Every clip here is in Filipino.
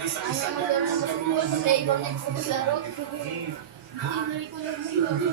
Ayaw maglaro ng basketball, kaya ikaw na gusto maglaro. Hindi ko lang maglaro.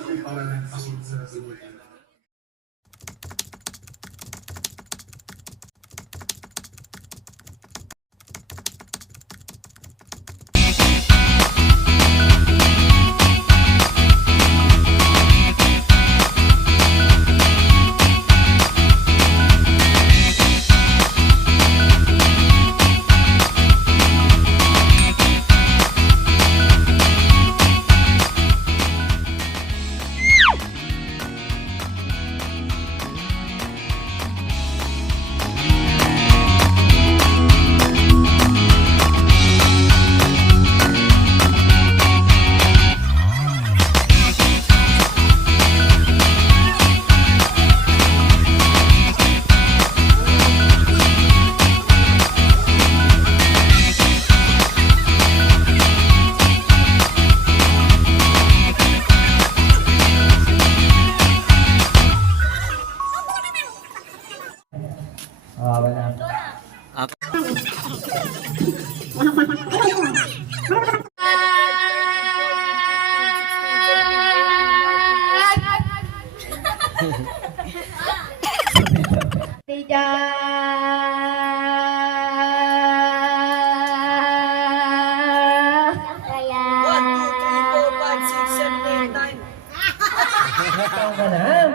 Wala.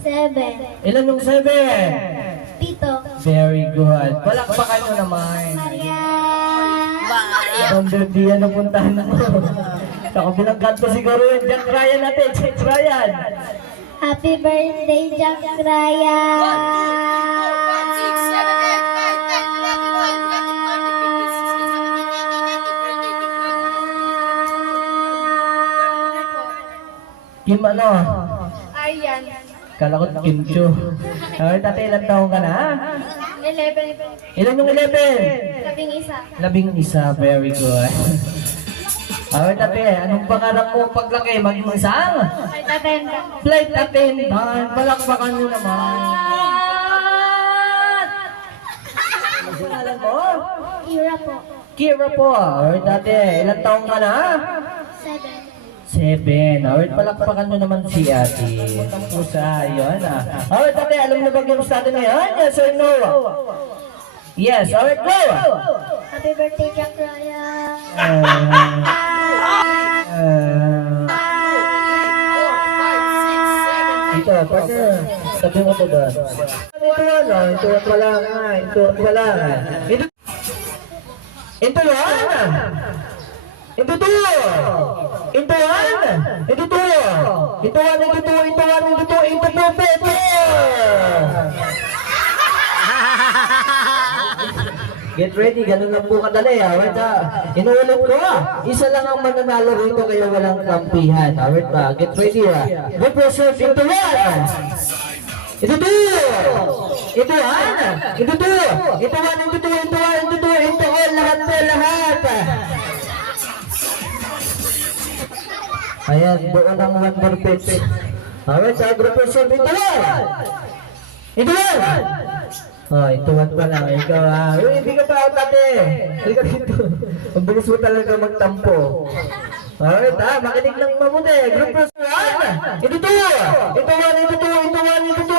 Seven. Ilan yung 7? Pito. Very good. Palakpakan nyo naman. Maria. Ang birthday na puntahan mo. Sa kabilang kanto siguro yung Jack Ryan natin. Jack Ryan. Happy birthday, Jack Ryan. Kim ano? Ayan. Kala ko Kim Chu. Alright, tate, ilang taong ka na? 11. Ilan yung 11? Labing isa. 11, very good. Alright, tate, anong pangarap mo paglaki? Maging isang? Ay, taten. Flight attendant. Palakpakan nyo naman. Anong pangalan mo? Ira po. Kira po. Alright, tate, ilang taong ka na? 7. 7. Alright, palakpakan mo naman si ate. Ang pusa, yun ah. Alright, ate, alam mo na ba games natin ngayon? Yes or no? Yes, alright, go! Happy birthday, Jack Ryan. Ito, partner. Sabi mo ko ba? Ito ano? Ito wala nga. Ito wala nga. Ito yan! Ito to! Ito yan! Ito to! Ito yan! Ito to! Ito yan! Ito to! Ito to! Ito! Get ready, ganun lang po kadali. Alright ha? Inuulit ko ha? Isa lang ang mananalo rito kaya walang kampihan. Alright ba? Get ready ha? Represent ito yan! Ito to! Ito yan! Ito to! Ito yan! Ito to! Ito yan! Ito to! Ito all! Lahat po! Lahat! Ayan, buo ng wonder pets. Alright, sa represent ito yan! Ito yan! Oh, ito one pa lang. Ikaw ah. Uy, hindi ka pa out ate. Hindi ka dito. Ang bilis mo talaga magtampo. Alright ha, makinig lang mabuti. Group plus one. Ito to. Ito one, ito to, ito one, ito to.